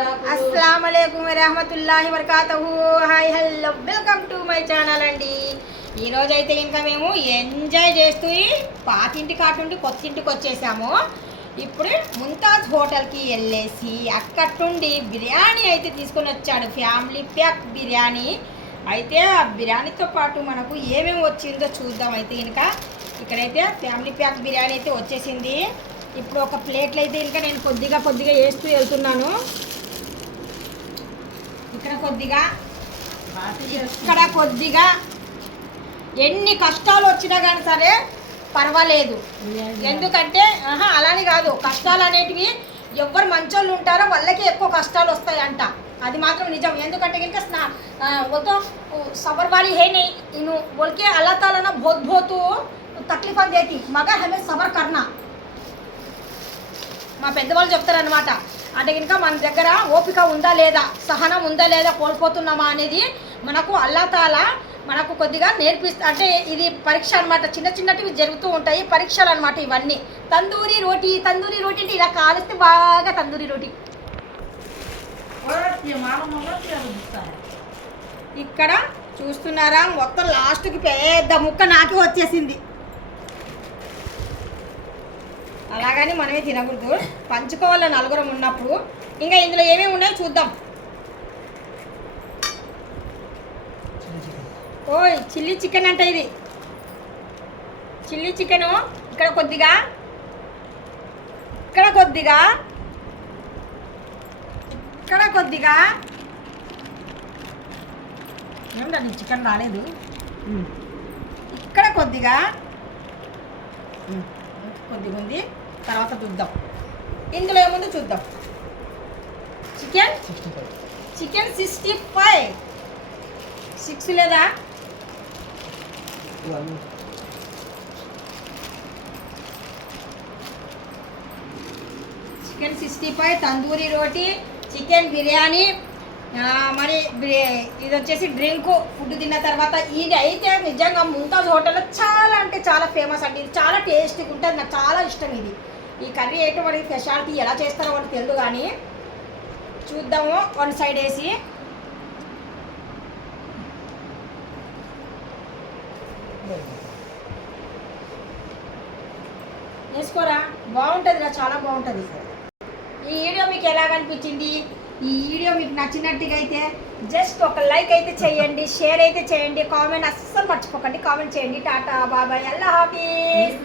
अस्सलाम वालेकुम रहमतुल्लाहि वबरकातुहू। Hi hello welcome to my channel అండి. ఈరోజు అయితే ఇంకా మేము ఎంజాయ్ చేస్తూ పాతింటి కాటుండి కొత్తింటికి వచ్చేసాము. ఇప్పుడు ముంతాజ్ హోటల్కి వెళ్ళేసి అక్కడుండి బిర్యానీ అయితే తీసుకొని వచ్చాడు, ఫ్యామిలీ ప్యాక్ బిర్యానీ. అయితే ఆ బిర్యానీతో పాటు మనకు ఏమేమి వచ్చిందో చూద్దాం. అయితే ఇంకా ఇక్కడైతే ఫ్యామిలీ ప్యాక్ బిర్యానీ అయితే వచ్చేసింది. ఇప్పుడు ఒక ప్లేట్లు అయితే ఇంకా నేను కొద్దిగా వేస్తూ వెళ్తున్నాను. ఇక్కడ కొద్దిగా ఎన్ని కష్టాలు వచ్చినా కానీ సరే పర్వాలేదు. ఎందుకంటే అలానే కాదు, కష్టాలు అనేటివి ఎవరు మంచోళ్ళు ఉంటారో వాళ్ళకి ఎక్కువ కష్టాలు వస్తాయంట. అది మాత్రం నిజం. ఎందుకంటే ఇంకా वो तो सबर वाली है नहीं, इन्हों बोल के अल्लाह ताला ना बहुत तकलीफा देती, मगर हमें सबर करना. మా పెద్దవాళ్ళు చెప్తారనమాట. అంటే కనుక మన దగ్గర ఓపిక ఉందా లేదా, సహనం ఉందా లేదా, కోల్పోతున్నామా అనేది మనకు అల్లా తాలా మనకు కొద్దిగా నేర్పిస్తా. అంటే ఇది పరీక్ష అనమాట. చిన్నటివి జరుగుతూ ఉంటాయి, పరీక్షలు అనమాట ఇవన్నీ. తందూరి రోటీ అంటే ఇలా కాలిస్తే బాగా తందూరి రోటీ. ఇక్కడ చూస్తున్నారా, మొత్తం లాస్ట్కి పెద్ద ముక్క నాకే వచ్చేసింది. అలాగని మనమే తినకూడదు, పంచుకోవాలి నలుగురం ఉన్నప్పుడు. ఇంకా ఇందులో ఏమేమి ఉన్నాయో చూద్దాం. ఓయ్ చిల్లీ చికెన్ అంటే ఇది చిల్లీ చికెను. ఇక్కడ కొద్దిగా ఏమిటండి చికెన్ రాలేదు. ఇక్కడ కొద్దిగా ఉంది, తర్వాత చూద్దాం. ఇందులో ఏముందో చూద్దాం. చికెన్ 65 6 లేదా చికెన్ 65, తందూరి రోటీ, చికెన్ బిర్యానీ, మరి ఇది వచ్చేసి డ్రింక్. ఫుడ్ తిన్న తర్వాత ఇది అయితే నిజంగా ముంతాజ్ హోటల్లో చాలా అంటే చాలా ఫేమస్ అండి. ఇది చాలా టేస్టీగా ఉంటుంది, నాకు చాలా ఇష్టం ఇది. ఈ కర్రీ ఏంటో మరి స్పెషాలిటీ ఎలా చేస్తారో వాళ్ళకి తెలియదు, కానీ చూద్దాము. వన్ సైడ్ వేసి వేసుకోరా, బాగుంటుంది, చాలా బాగుంటుంది. ఈ వీడియో మీకు ఎలాగనిపించింది? ఈ వీడియో మీకు నచ్చినట్టుగా అయితే జస్ట్ ఒక లైక్ అయితే చేయండి, షేర్ అయితే చేయండి, కామెంట్ అస్సలు మర్చిపోకండి. కామెంట్ చేయండి. టాటా బాబాయ్, అల్లా హాఫీజ్.